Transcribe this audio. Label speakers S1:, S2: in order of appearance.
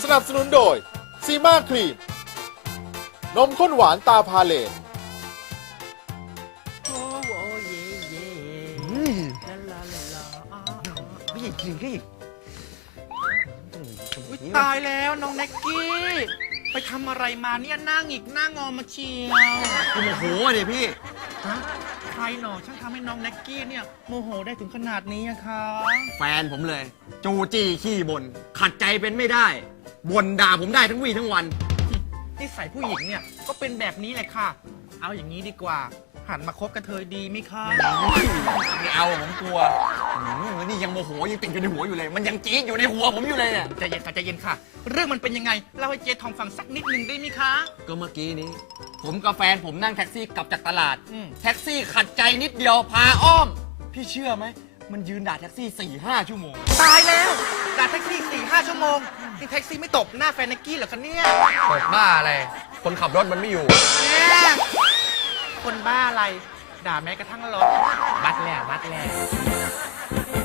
S1: นับสนุนโดยซีมาครีมนมข้นหวานตาพาเลต
S2: โอ้โหเย่เย่ลาลาลาลา
S3: พี่จริงพี่
S2: อุ๊ยตายแล้วน้องแน็กกี้ ไปทำอะไรมาเนี่ยนั่งอีกหน้างอมาเชียว
S3: โมโหเนี่ยพี่
S2: ฮะใครหนอช่างทำให้น้องแน็กกี้เนี่ยโมโหได้ถึงขนาดนี้อะคะ
S3: แฟนผมเลย จูจี้ขี้บ่นขัดใจเป็นไม่ได้บ่นด่าผมได้ทั้งวี่ทั้งวัน
S2: นิสัยผู้หญิงเนี่ยก็เป็นแบบนี้แหละค่ะ เอาอย่างนี้ดีกว่า หันมาคบกันเธอดีไหมคะ
S3: ไม่เอาผมกลัวนี่ยังโมโหยังติดอยู่ในหัวอยู่เลย มันยังจี๊ดอยู่ในหัวผมอยู่เลยเนี่ย
S2: ใจเย็นค่ะใจเย็นค่ะ เรื่องมันเป็นยังไงเล่าให้เจ๊ทองฟังสักนิดหนึ่งได้ไหมคะ
S3: ก็เมื่อกี้นี้ ผมกับแฟนผมนั่งแท็กซี่กลับจากตลาด
S2: แท็
S3: แท็กซี่ขัดใจนิดเดียวพาอ้อม พี่เชื่อไหมมันยืนด่าแท็กซี่ 4-5 ชั่วโมง
S2: ตายแล้วด่าแท็กซี่4-5 ชั่วโมงนี่แท็กซี่ไม่ตบหน้าแฟนแน็กกี้เหรอคะเนี่ย
S3: ตบบ้าอะไรคนขับรถมันไม่อยู่
S2: เนี่ยคนบ้าอะไร ด่าแม้กระทั่งรถบัดแล้ว